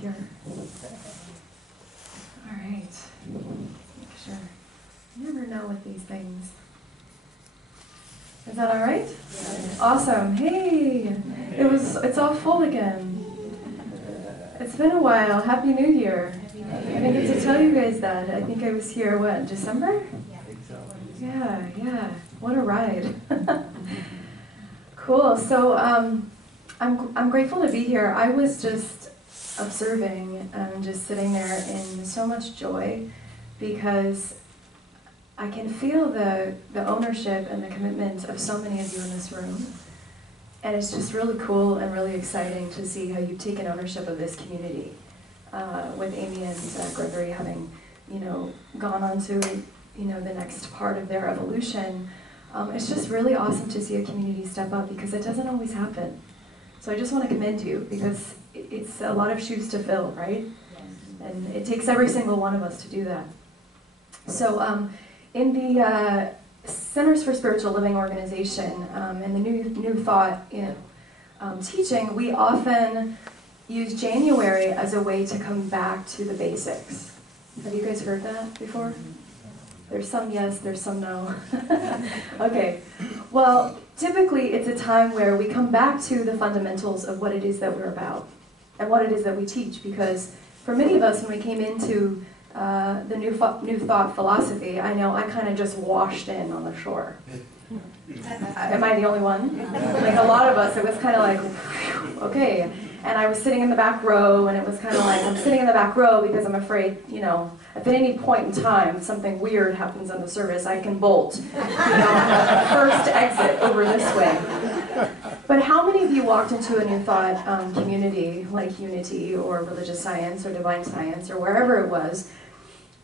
here. All right. Make sure. You never know with these things. Is that all right? Yeah. Awesome. Hey, it's all full again. It's been a while. Happy New Year. I didn't get to tell you guys that. I think I was here, what, December? Yeah. What a ride. Cool. So I'm grateful to be here. I was just observing and just sitting there in so much joy because I can feel the ownership and the commitment of so many of you in this room. And it's just really cool and really exciting to see how you've taken ownership of this community. With Amy and Gregory having, gone on to, the next part of their evolution. It's just really awesome to see a community step up because it doesn't always happen. So I just want to commend you because it's a lot of shoes to fill, right? And it takes every single one of us to do that. So in the Centers for Spiritual Living organization and the New Thought teaching, we often use January as a way to come back to the basics. Have you guys heard that before? There's some yes, there's some no. Okay. Well, typically it's a time where we come back to the fundamentals of what it is that we're about and what it is that we teach, because for many of us, when we came into the New Thought philosophy, I know I kind of just washed in on the shore. Am I the only one? Like a lot of us, it was kind of like, whew, okay. And I was sitting in the back row, and it was kind of like, I'm sitting in the back row because I'm afraid, if at any point in time something weird happens in the service, I can bolt, first exit over this way. But how many of you walked into a New Thought community like Unity or Religious Science or Divine Science or wherever it was,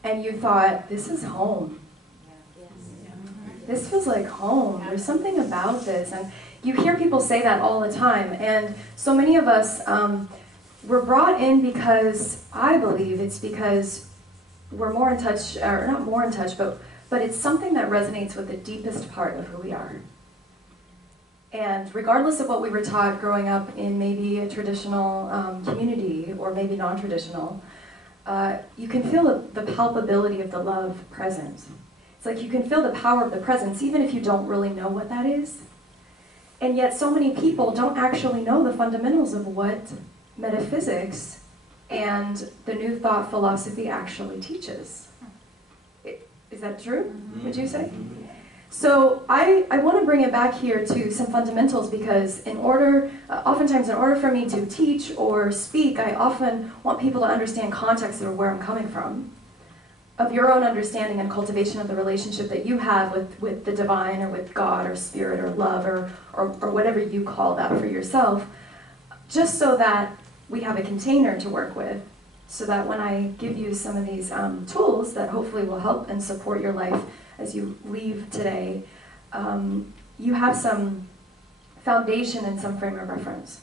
and you thought, this is home. This feels like home. There's something about this. And you hear people say that all the time. And so many of us were brought in because, I believe it's because we're more in touch, or not more in touch, but it's something that resonates with the deepest part of who we are. And regardless of what we were taught growing up in maybe a traditional community or maybe non-traditional, you can feel the palpability of the love present. It's like you can feel the power of the presence even if you don't really know what that is. And yet so many people don't actually know the fundamentals of what metaphysics and the New Thought philosophy actually teaches. Is that true, would you say? So I want to bring it back here to some fundamentals because oftentimes in order for me to teach or speak, I often want people to understand context of where I'm coming from, of your own understanding and cultivation of the relationship that you have with the divine or with God or spirit or love or whatever you call that for yourself, just so that we have a container to work with, so that when I give you some of these tools that hopefully will help and support your life as you leave today, you have some foundation and some frame of reference.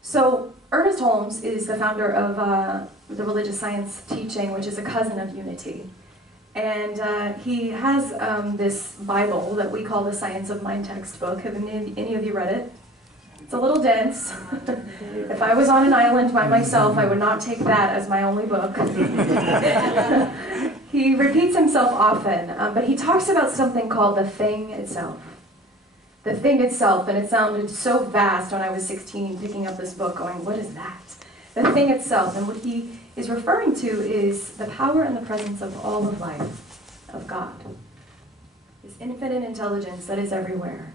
So Ernest Holmes is the founder of the Religious Science teaching, which is a cousin of Unity. And he has this Bible that we call the Science of Mind textbook. Have any of you read it? It's a little dense. If I was on an island by myself, I would not take that as my only book. He repeats himself often, but he talks about something called the thing itself. The thing itself, and it sounded so vast when I was 16 picking up this book going, what is that? The thing itself, and what he is referring to is the power and the presence of all of life, of God. This infinite intelligence that is everywhere.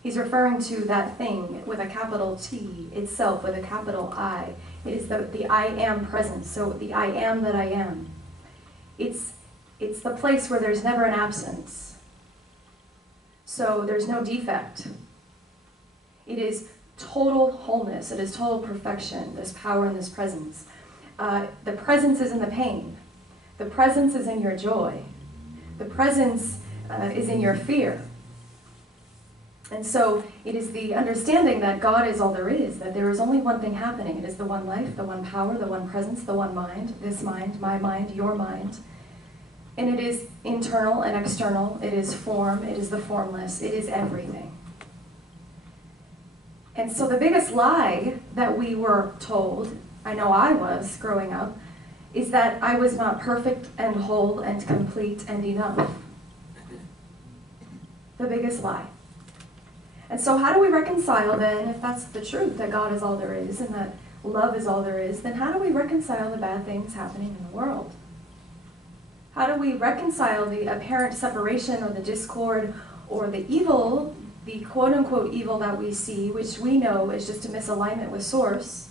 He's referring to that thing with a capital T, itself with a capital I. It is the I am presence, so the I am that I am. It's the place where there's never an absence. So there's no defect. It is total wholeness. It is total perfection, this power and this presence. The presence is in the pain. The presence is in your joy. The presence is in your fear. And so it is the understanding that God is all there is, that there is only one thing happening. It is the one life, the one power, the one presence, the one mind, this mind, my mind, your mind. And it is internal and external. It is form. It is the formless. It is everything. And so the biggest lie that we were told, I know I was growing up, is that I was not perfect and whole and complete and enough. The biggest lie. And so how do we reconcile then, if that's the truth, that God is all there is and that love is all there is, then how do we reconcile the bad things happening in the world? How do we reconcile the apparent separation or the discord or the evil, the quote-unquote evil that we see, which we know is just a misalignment with Source?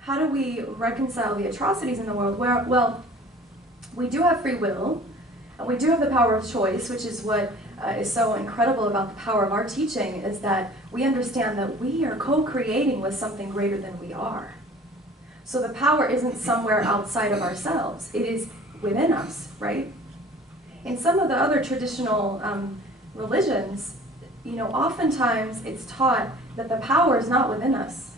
How do we reconcile the atrocities in the world? Well, we do have free will, and we do have the power of choice, which is what is so incredible about the power of our teaching, is that we understand that we are co-creating with something greater than we are. So the power isn't somewhere outside of ourselves. It is within us, right? In some of the other traditional religions, oftentimes it's taught that the power is not within us.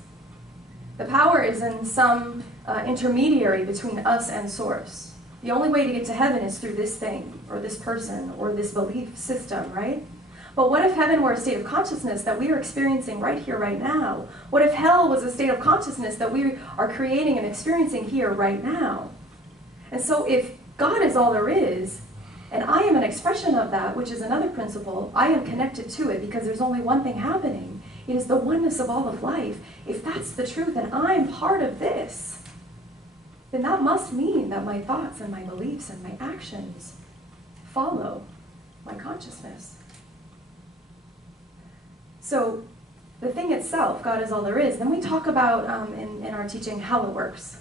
The power is in some intermediary between us and Source. The only way to get to heaven is through this thing, or this person, or this belief system, right? But what if heaven were a state of consciousness that we are experiencing right here, right now? What if hell was a state of consciousness that we are creating and experiencing here, right now? And so if God is all there is, and I am an expression of that, which is another principle, I am connected to it because there's only one thing happening. It is the oneness of all of life. If that's the truth, and I'm part of this, then that must mean that my thoughts and my beliefs and my actions follow my consciousness. So the thing itself, God is all there is. Then we talk about in our teaching how it works.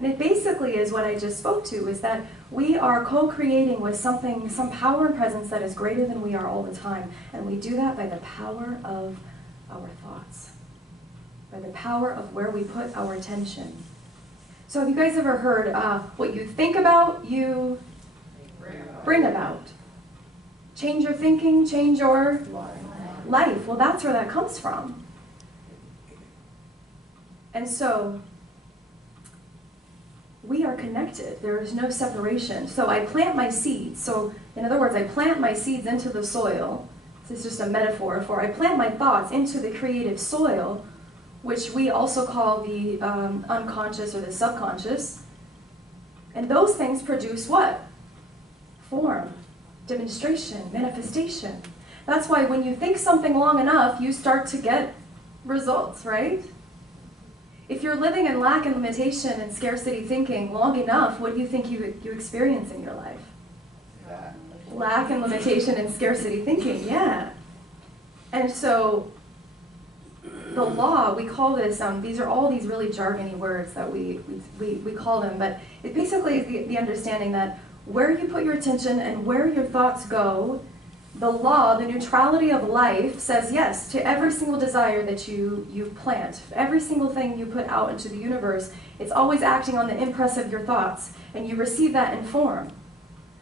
And it basically is what I just spoke to, is that we are co-creating with something, some power and presence that is greater than we are all the time. And we do that by the power of our thoughts, by the power of where we put our attention. So have you guys ever heard what you think about, you bring about? Change your thinking, change your life. Well, that's where that comes from. And so we are connected. There is no separation. So I plant my seeds. So in other words, I plant my seeds into the soil. This is just a metaphor for I plant my thoughts into the creative soil, which we also call the unconscious or the subconscious. And those things produce what? Form, demonstration, manifestation. That's why when you think something long enough, you start to get results, right? If you're living in lack and limitation and scarcity thinking long enough, what do you think you experience in your life? Lack and limitation and scarcity thinking, yeah. And so the law, we call this, these are all these really jargony words that we call them, but it basically is the understanding that where you put your attention and where your thoughts go, the law, the neutrality of life, says yes to every single desire that you plant. Every single thing you put out into the universe, it's always acting on the impress of your thoughts, and you receive that in form.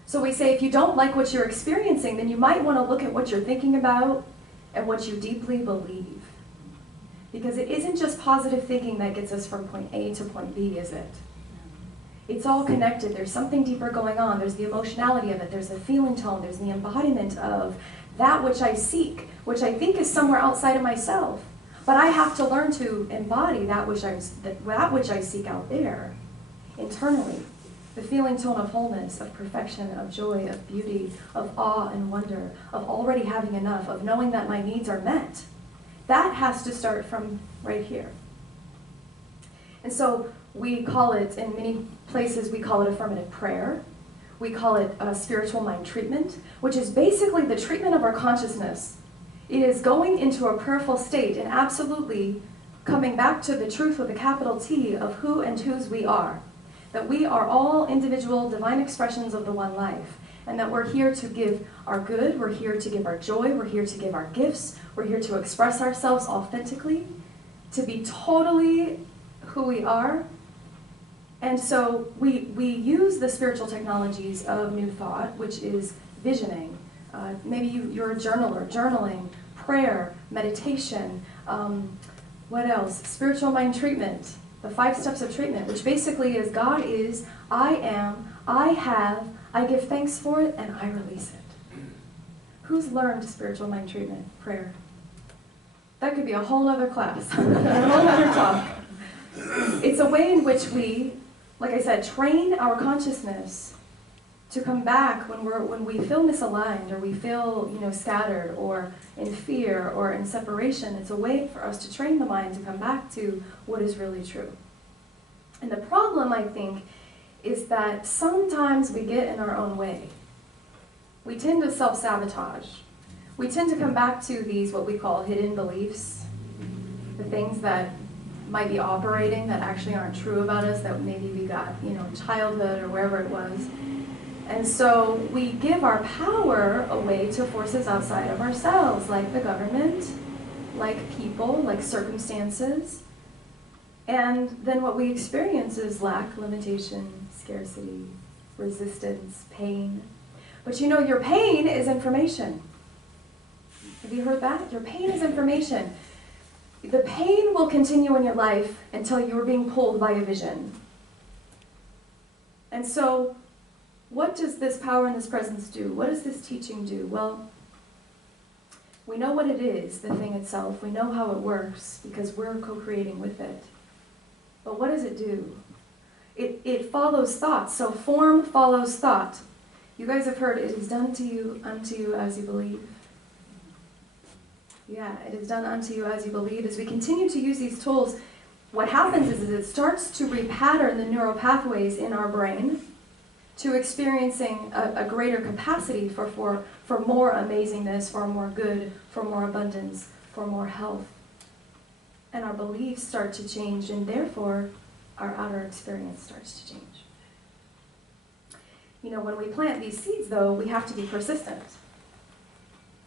So we say if you don't like what you're experiencing, then you might want to look at what you're thinking about and what you deeply believe. Because it isn't just positive thinking that gets us from point A to point B, is it? It's all connected. There's something deeper going on. There's the emotionality of it. There's the feeling tone. There's the embodiment of that which I seek, which I think is somewhere outside of myself. But I have to learn to embody that which I seek out there, internally. The feeling tone of wholeness, of perfection, of joy, of beauty, of awe and wonder, of already having enough, of knowing that my needs are met. That has to start from right here. And so we call it, in many places, we call it affirmative prayer. We call it spiritual mind treatment, which is basically the treatment of our consciousness. It is going into a prayerful state and absolutely coming back to the truth with a capital T of who and whose we are. That we are all individual divine expressions of the one life. And that we're here to give our good, we're here to give our joy, we're here to give our gifts, we're here to express ourselves authentically, to be totally who we are. And so we use the spiritual technologies of New Thought, which is visioning. Maybe you're a journaler, journaling, prayer, meditation, what else? Spiritual mind treatment, the 5 steps of treatment, which basically is God is, I am, I have, I give thanks for it, and I release it. Who's learned spiritual mind treatment, prayer? That could be a whole other class, a whole other talk. It's a way in which we, like I said, train our consciousness to come back when we feel misaligned, or we feel, scattered, or in fear, or in separation. It's a way for us to train the mind to come back to what is really true. And the problem, I think, is that sometimes we get in our own way. We tend to self-sabotage. We tend to come back to these, what we call hidden beliefs, the things that might be operating that actually aren't true about us, that maybe we got, in childhood or wherever it was. And so we give our power away to forces outside of ourselves, like the government, like people, like circumstances. And then what we experience is lack, limitation, scarcity, resistance, pain. But your pain is information. Have you heard that? Your pain is information. The pain will continue in your life until you are being pulled by a vision. And so, what does this power and this presence do? What does this teaching do? Well, we know what it is, the thing itself. We know how it works because we're co-creating with it. But what does it do? It follows thought. So form follows thought. You guys have heard, it is done to you, unto you as you believe. Yeah, it is done unto you as you believe. As we continue to use these tools, what happens is it starts to repattern the neural pathways in our brain to experiencing a greater capacity for more amazingness, for more good, for more abundance, for more health. And our beliefs start to change, and therefore our outer experience starts to change. When we plant these seeds, though, we have to be persistent.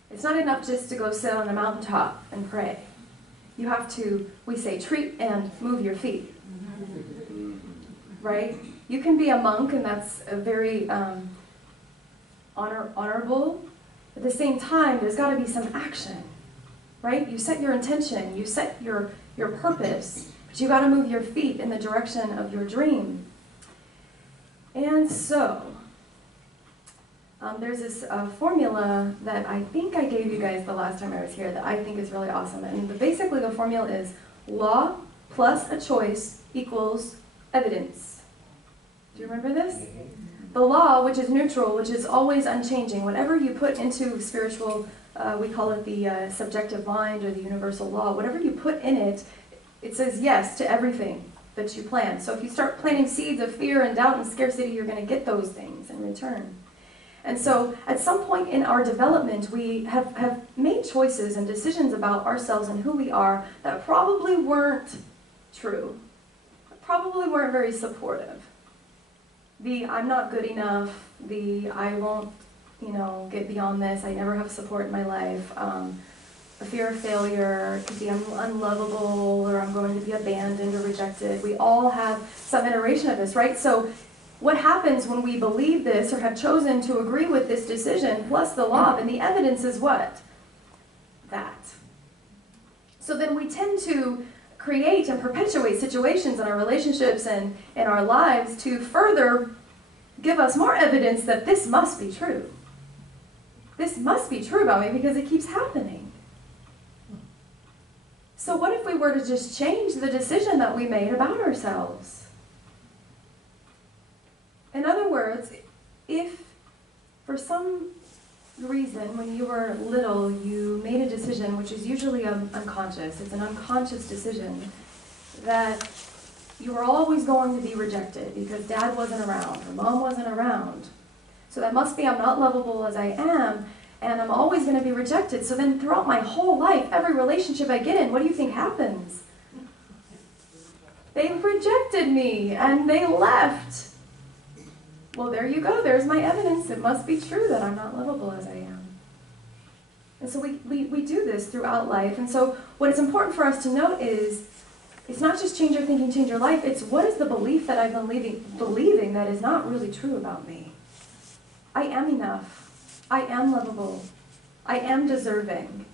It's not enough just to go sit on a mountaintop and pray. You have to, we say, treat and move your feet. Right? You can be a monk, and that's a very honorable. At the same time, there's got to be some action. Right? You set your intention, you set your purpose, but you got to move your feet in the direction of your dream. And so, there's this formula that I think I gave you guys the last time I was here that I think is really awesome. And basically the formula is law plus a choice equals evidence. Do you remember this? The law, which is neutral, which is always unchanging, whatever you put into spiritual, we call it the subjective mind or the universal law, whatever you put in it, it says yes to everything that you plant. So if you start planting seeds of fear and doubt and scarcity, you're going to get those things in return. And so at some point in our development, we have made choices and decisions about ourselves and who we are that probably weren't true, probably weren't very supportive. The I'm not good enough, the I won't, get beyond this, I never have support in my life, a fear of failure, it could be I'm unlovable, or I'm going to be abandoned or rejected. We all have some iteration of this, right? So what happens when we believe this or have chosen to agree with this decision plus the law, and the evidence is what? That. So then we tend to create and perpetuate situations in our relationships and in our lives to further give us more evidence that this must be true. This must be true about me because it keeps happening. So what if we were to just change the decision that we made about ourselves? In other words, if for some reason when you were little you made a decision which is usually unconscious, it's an unconscious decision, that you were always going to be rejected because dad wasn't around or mom wasn't around. So that must be I'm not lovable as I am, and I'm always going to be rejected. So then throughout my whole life, every relationship I get in, what do you think happens? They rejected me and they left. Well, there you go. There's my evidence. It must be true that I'm not lovable as I am. And so we do this throughout life. And so what is important for us to note is it's not just change your thinking, change your life. It's what is the belief that I've been believing that is not really true about me. I am enough. I am lovable. I am deserving.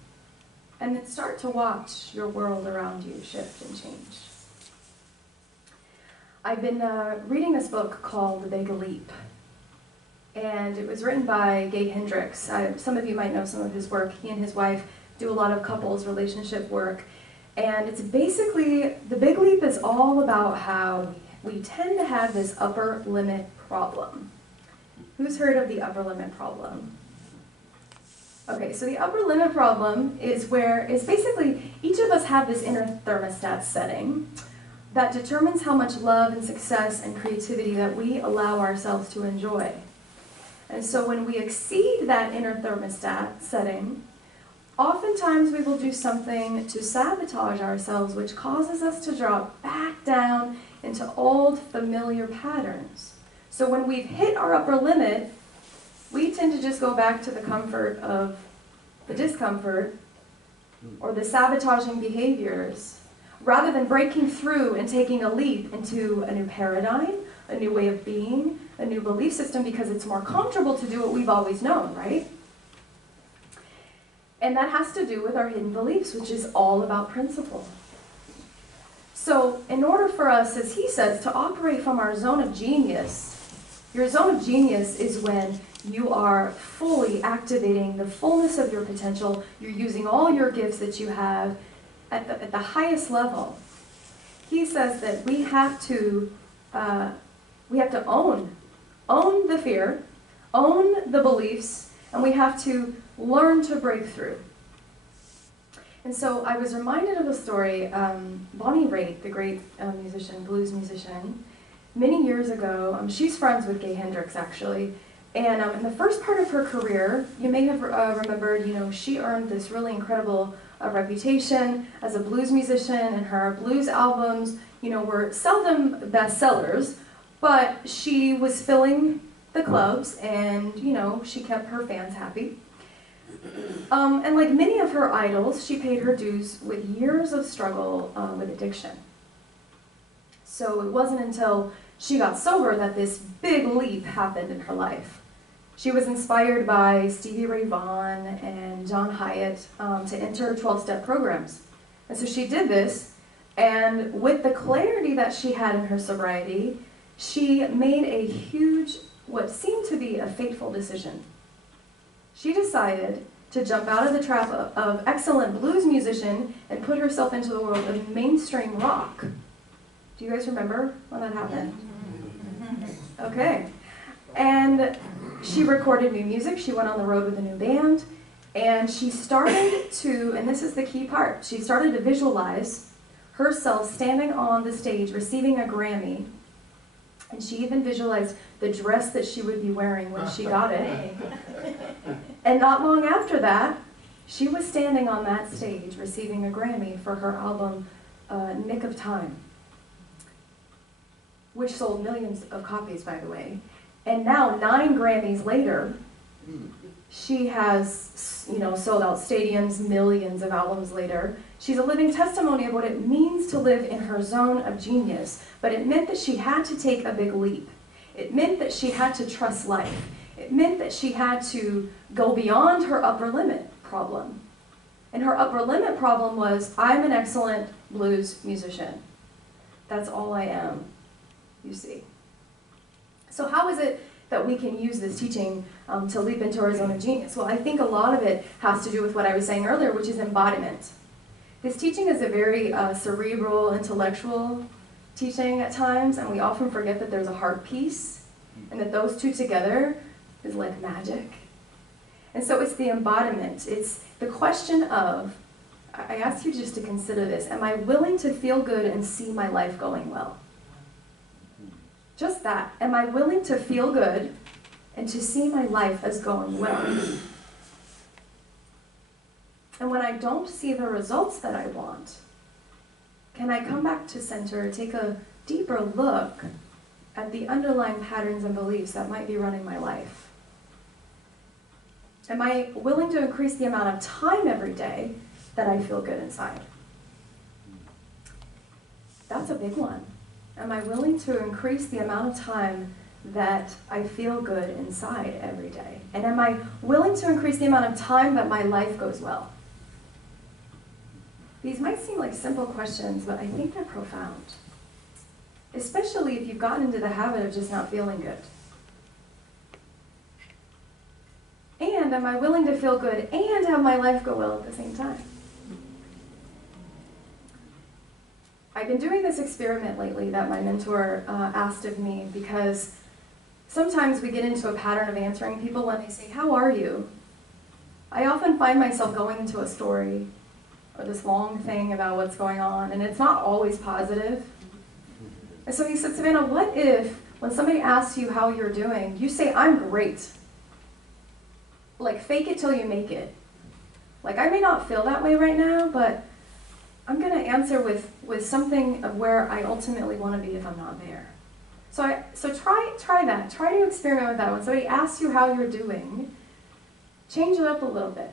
And then start to watch your world around you shift and change. I've been reading this book called The Big Leap, and it was written by Gay Hendricks. Some of you might know some of his work. He and his wife do a lot of couples relationship work, And it's basically, the big leap is all about how we tend to have this upper limit problem. Who's heard of the upper limit problem? Okay, so the upper limit problem is where it's basically each of us have this inner thermostat setting that determines how much love and success and creativity that we allow ourselves to enjoy. And so when we exceed that inner thermostat setting, oftentimes we will do something to sabotage ourselves, which causes us to drop back down into old familiar patterns. So when we've hit our upper limit, we tend to just go back to the comfort of the discomfort or the sabotaging behaviors, rather than breaking through and taking a leap into a new paradigm, a new way of being, a new belief system, because it's more comfortable to do what we've always known, right? And that has to do with our hidden beliefs, which is all about principle. So in order for us, as he says, to operate from our zone of genius, your zone of genius is when you are fully activating the fullness of your potential. You're using all your gifts that you have at the highest level. He says that we have to own the fear, own the beliefs, and we have to learn to break through. And so I was reminded of a story. Bonnie Raitt, the great musician, blues musician, many years ago, she's friends with Gay Hendricks actually, and in the first part of her career, you may have remembered, she earned this really incredible reputation as a blues musician, and her blues albums, were seldom bestsellers, but she was filling the clubs, and, she kept her fans happy. And like many of her idols, she paid her dues with years of struggle with addiction. So it wasn't until she got sober that this big leap happened in her life. She was inspired by Stevie Ray Vaughan and John Hyatt to enter 12-step programs. And so she did this, and with the clarity that she had in her sobriety, she made a huge, what seemed to be a fateful decision. She decided to jump out of the trap of excellent blues musician and put herself into the world of mainstream rock. Do you guys remember when that happened? Okay. And she recorded new music, she went on the road with a new band, and she started to, and this is the key part, she started to visualize herself standing on the stage receiving a Grammy, and she even visualized the dress that she would be wearing when she got it. And not long after that, she was standing on that stage receiving a Grammy for her album, Nick of Time, which sold millions of copies, by the way. And now, 9 Grammys later, she has, sold out stadiums, millions of albums later. She's a living testimony of what it means to live in her zone of genius. But it meant that she had to take a big leap. It meant that she had to trust life. It meant that she had to go beyond her upper limit problem. And her upper limit problem was, I'm an excellent blues musician. That's all I am, you see. So how is it that we can use this teaching to leap into our zone of genius? Well, I think a lot of it has to do with what I was saying earlier, which is embodiment. This teaching is a very cerebral, intellectual teaching at times, and we often forget that there's a heart piece, and that those two together is like magic. And so it's the embodiment. It's the question of, I ask you just to consider this, am I willing to feel good and see my life going well? Just that. Am I willing to feel good and to see my life as going well? And when I don't see the results that I want, can I come back to center, take a deeper look at the underlying patterns and beliefs that might be running my life? Am I willing to increase the amount of time every day that I feel good inside? That's a big one. Am I willing to increase the amount of time that I feel good inside every day? And am I willing to increase the amount of time that my life goes well? These might seem like simple questions, but I think they're profound. Especially if you've gotten into the habit of just not feeling good. And am I willing to feel good and have my life go well at the same time? I've been doing this experiment lately that my mentor asked of me, because sometimes we get into a pattern of answering people when they say, "How are you?" I often find myself going into a story or this long thing about what's going on, and it's not always positive. And so he said, "Savanna, what if when somebody asks you how you're doing, you say, 'I'm great'? Like, fake it till you make it. Like, I may not feel that way right now, but I'm going to answer with something of where I ultimately want to be if I'm not there." So try that. Try to experiment with that. When somebody asks you how you're doing, change it up a little bit.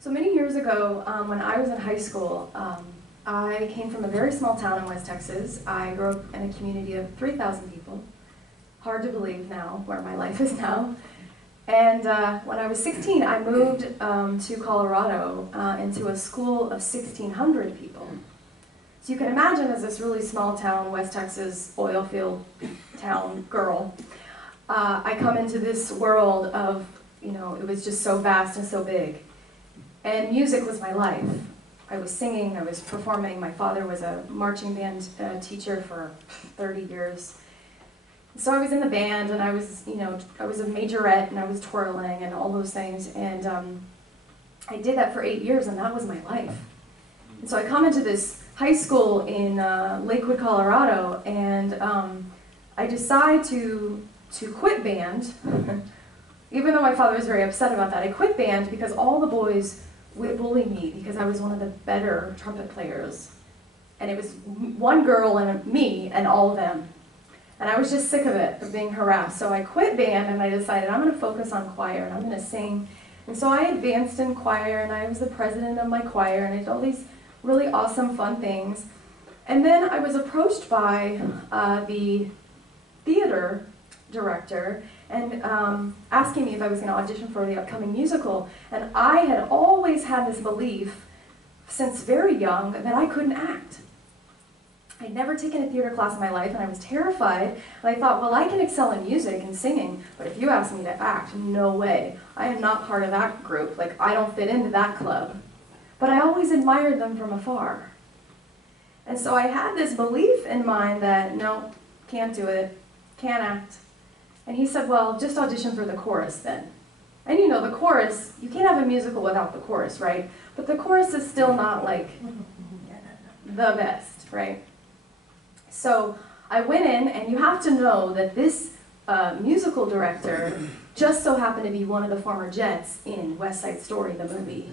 So many years ago, when I was in high school, I came from a very small town in West Texas. I grew up in a community of 3,000 people. Hard to believe now, where my life is now. And when I was 16, I moved to Colorado into a school of 1,600 people. So you can imagine, as this really small town, West Texas, oil field town girl, I come into this world of, it was just so vast and so big. And music was my life. I was singing, I was performing. My father was a marching band teacher for 30 years. So I was in the band, and I was a majorette, and I was twirling and all those things. And I did that for 8 years, and that was my life. And so I come into this high school in Lakewood, Colorado, and I decide to quit band. Even though my father was very upset about that, I quit band because all the boys would bully me because I was one of the better trumpet players. And it was one girl and me and all of them. And I was just sick of it, of being harassed. So I quit band, and I decided I'm going to focus on choir, and I'm going to sing. And so I advanced in choir, and I was the president of my choir, and I did all these really awesome, fun things. And then I was approached by the theater director and asking me if I was going to audition for the upcoming musical. And I had always had this belief since very young that I couldn't act. I'd never taken a theater class in my life, and I was terrified. And I thought, well, I can excel in music and singing, but if you ask me to act, no way. I am not part of that group. Like, I don't fit into that club. But I always admired them from afar. And so I had this belief in mind that, no, can't do it, can't act. And he said, well, just audition for the chorus then. And the chorus, you can't have a musical without the chorus, right? But the chorus is still not like the best, right? So I went in, and you have to know that this musical director just so happened to be one of the former Jets in West Side Story, the movie.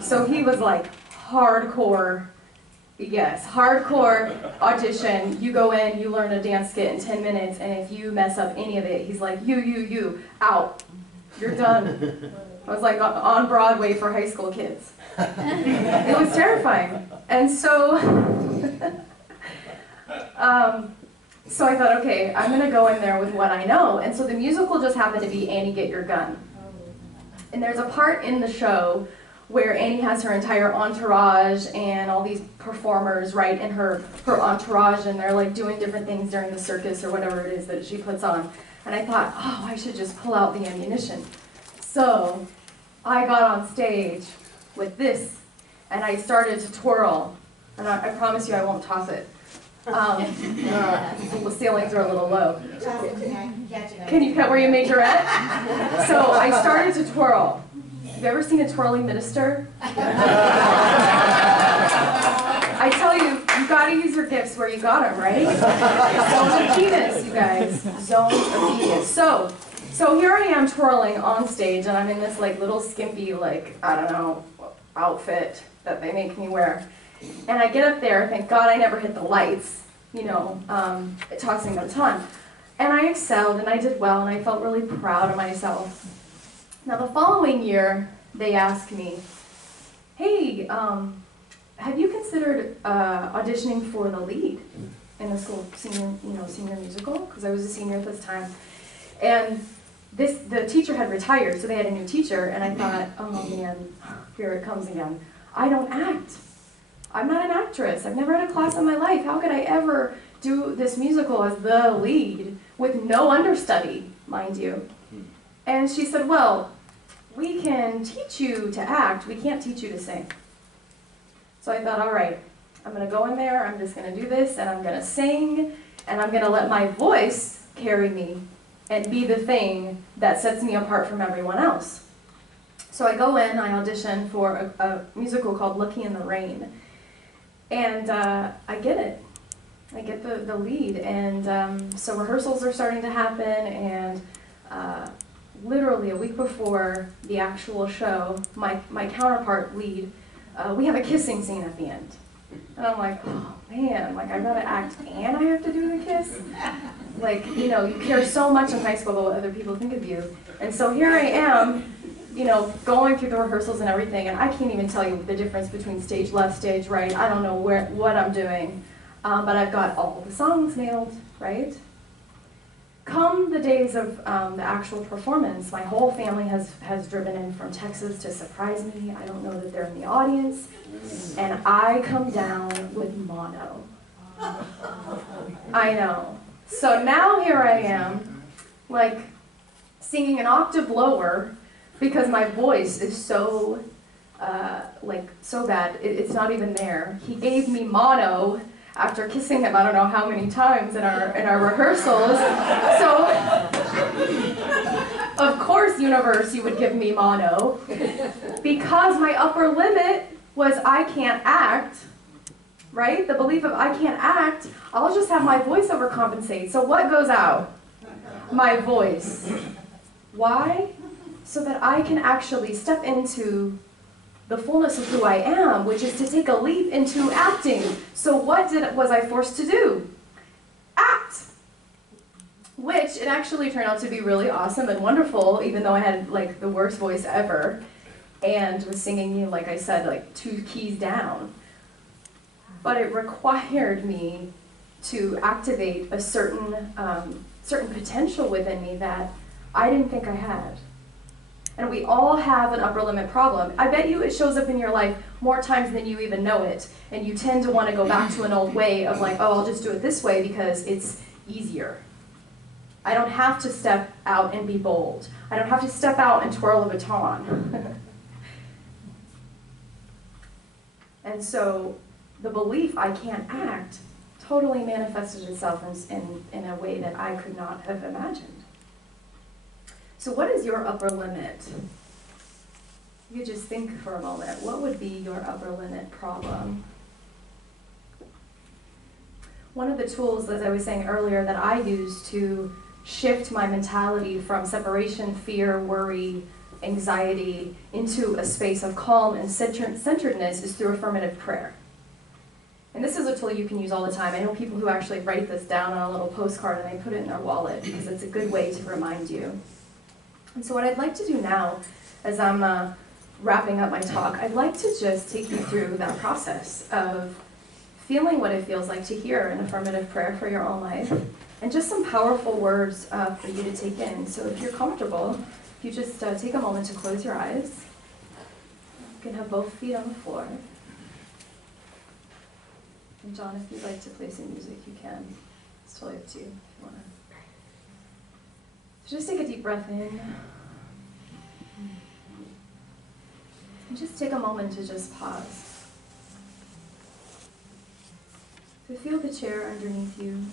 So he was like, hardcore audition. You go in, you learn a dance skit in 10 minutes, and if you mess up any of it, he's like, you, out. You're done. I was like on Broadway for high school kids. It was terrifying. And so... So I thought, okay, I'm going to go in there with what I know. And so the musical just happened to be Annie, Get Your Gun. And there's a part in the show where Annie has her entire entourage and all these performers, right, in her entourage, and they're like doing different things during the circus or whatever it is that she puts on. And I thought, oh, I should just pull out the ammunition. So I got on stage with this, and I started to twirl. And I promise you I won't toss it. The ceilings are a little low. Can you cut where you majorette? So I started to twirl. Have you ever seen a twirling minister? I tell you, you gotta use your gifts where you got them, right? Zone of genius, you guys. Zone of genius. So here I am twirling on stage, and I'm in this like little skimpy, like, I don't know, outfit that they make me wear. And I get up there, thank God I never hit the lights, tossing them a ton. And I excelled, and I did well, and I felt really proud of myself. Now the following year, they asked me, hey, have you considered auditioning for the lead in the school senior musical? Because I was a senior at this time. And the teacher had retired, so they had a new teacher, and I thought, oh man, here it comes again. I don't act. I'm not an actress. I've never had a class in my life. How could I ever do this musical as the lead with no understudy, mind you? And she said, well, we can teach you to act. We can't teach you to sing. So So I thought, all right, I'm going to go in there, I'm just going to do this, and I'm going to sing, and I'm going to let my voice carry me and be the thing that sets me apart from everyone else. So I go in, I audition for a musical called Lucky in the Rain, and I get it. I get the lead, and so rehearsals are starting to happen, and literally a week before the actual show, my counterpart lead, we have a kissing scene at the end. And I'm like, oh man, like I gotta act and I have to do the kiss? Like, you know, you care so much in high school about what other people think of you. And so here I am, you know, going through the rehearsals and everything, and I can't even tell you the difference between stage left, stage right. I don't know what I'm doing, but I've got all the songs nailed, right? Come the days of the actual performance, my whole family has driven in from Texas to surprise me. I don't know that they're in the audience. And I come down with mono. I know. So now here I am, like, singing an octave lower because my voice is so, so bad. It's not even there. He gave me mono after kissing him I don't know how many times in our rehearsals. So, of course, universe, you would give me mono. Because my upper limit was I can't act, right? The belief of I can't act, I'll just have my voice overcompensate. So what goes out? My voice. Why? So that I can actually step into the fullness of who I am, which is to take a leap into acting. So what was I forced to do? Act! Which it actually turned out to be really awesome and wonderful, even though I had like the worst voice ever and was singing, like I said, like 2 keys down. But it required me to activate a certain potential within me that I didn't think I had. And we all have an upper limit problem. I bet you it shows up in your life more times than you even know it. And you tend to want to go back to an old way of like, oh, I'll just do it this way because it's easier. I don't have to step out and be bold. I don't have to step out and twirl a baton. And so the belief I can't act totally manifested itself in a way that I could not have imagined. So what is your upper limit? You just think for a moment, what would be your upper limit problem? One of the tools, as I was saying earlier, that I use to shift my mentality from separation, fear, worry, anxiety into a space of calm and centeredness is through affirmative prayer. And this is a tool you can use all the time. I know people who actually write this down on a little postcard and they put it in their wallet because it's a good way to remind you. And so what I'd like to do now, as I'm wrapping up my talk, I'd like to just take you through that process of feeling what it feels like to hear an affirmative prayer for your own life, and just some powerful words for you to take in. So if you're comfortable, if you just take a moment to close your eyes. You can have both feet on the floor. And John, if you'd like to play some music, you can. It's totally up to you if you want to. So just take a deep breath in. And just take a moment to just pause. To feel the chair underneath you.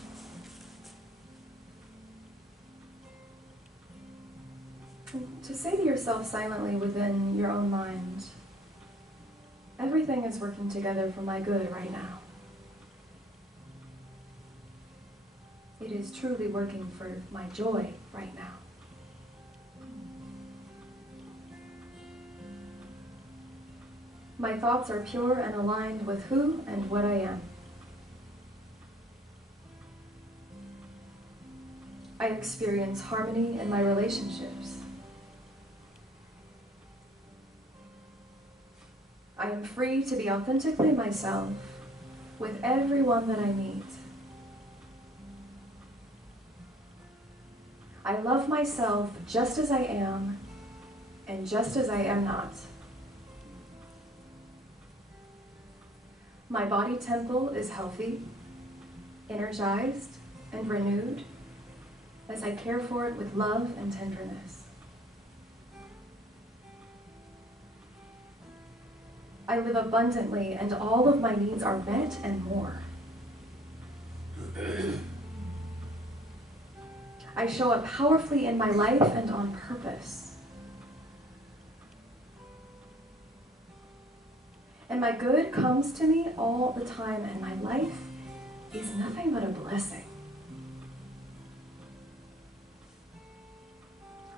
And to say to yourself silently within your own mind, everything is working together for my good right now. It is truly working for my joy right now. My thoughts are pure and aligned with who and what I am. I experience harmony in my relationships. I am free to be authentically myself with everyone that I meet. I love myself just as I am and just as I am not. My body temple is healthy, energized, and renewed as I care for it with love and tenderness. I I live abundantly, and all of my needs are met and more. I show up powerfully in my life and on purpose. And my good comes to me all the time, and my life is nothing but a blessing.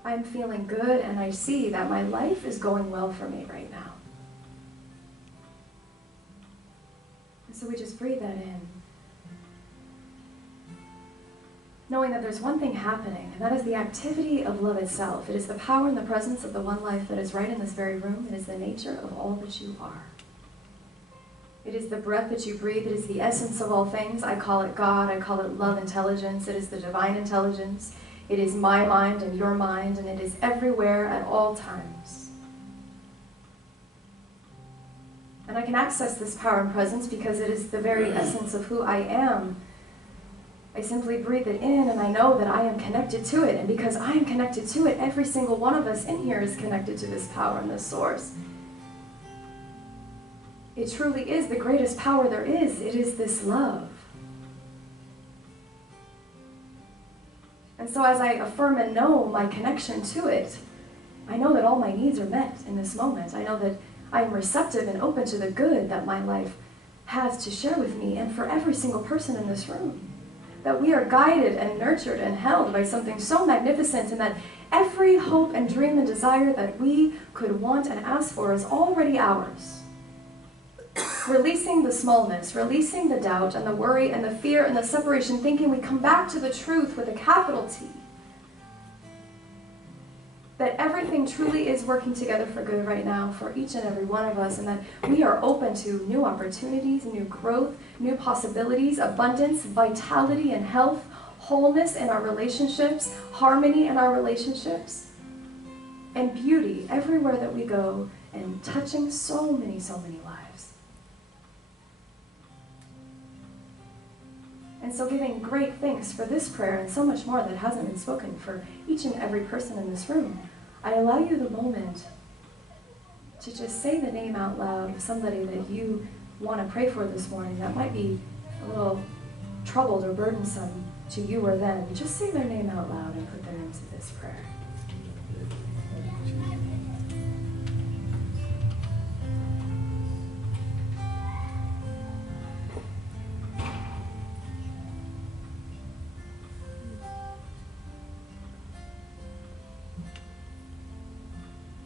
I'm feeling good, and I see that my life is going well for me right now. And so we just breathe that in, knowing that there's one thing happening, and that is the activity of love itself. It is the power and the presence of the one life that is right in this very room. It is the nature of all that you are. It is the breath that you breathe. It is the essence of all things. I call it God. I call it love intelligence. It is the divine intelligence. It is my mind and your mind, and it is everywhere at all times. And I can access this power and presence because it is the very essence of who I am. I simply breathe it in, and I know that I am connected to it. And because I am connected to it, every single one of us in here is connected to this power and this source. It truly is the greatest power there is. It is this love. And so as I affirm and know my connection to it, I know that all my needs are met in this moment. I know that I am receptive and open to the good that my life has to share with me and for every single person in this room. That we are guided and nurtured and held by something so magnificent, and that every hope and dream and desire that we could want and ask for is already ours. Releasing the smallness, releasing the doubt and the worry and the fear and the separation thinking, we come back to the truth with a capital T. That everything truly is working together for good right now for each and every one of us, and that we are open to new opportunities, new growth, new possibilities, abundance, vitality and health, wholeness in our relationships, harmony in our relationships, and beauty everywhere that we go, and touching so many lives. And so giving great thanks for this prayer and so much more that hasn't been spoken for each and every person in this room, I allow you the moment to just say the name out loud of somebody that you want to pray for this morning that might be a little troubled or burdensome to you or them. Just say their name out loud and put them into this prayer.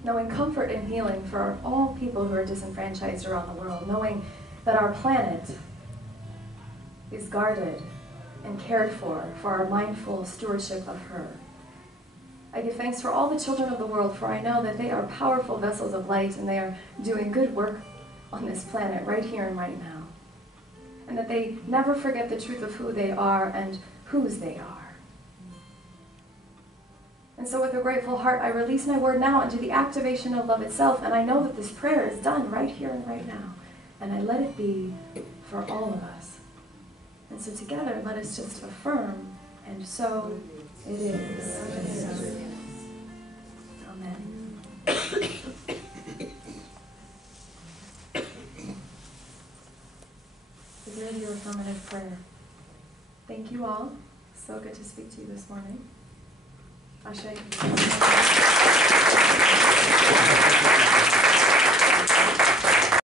Knowing comfort and healing for all people who are disenfranchised around the world, knowing that our planet is guarded and cared for our mindful stewardship of her. I give thanks for all the children of the world, for I know that they are powerful vessels of light, and they are doing good work on this planet right here and right now. And that they never forget the truth of who they are and whose they are. And so with a grateful heart, I release my word now into the activation of love itself, and I know that this prayer is done right here and right now. And I let it be for all of us. And so together, let us just affirm, and so it is. Amen. So there's your affirmative prayer. Thank you all. So good to speak to you this morning. Ashe.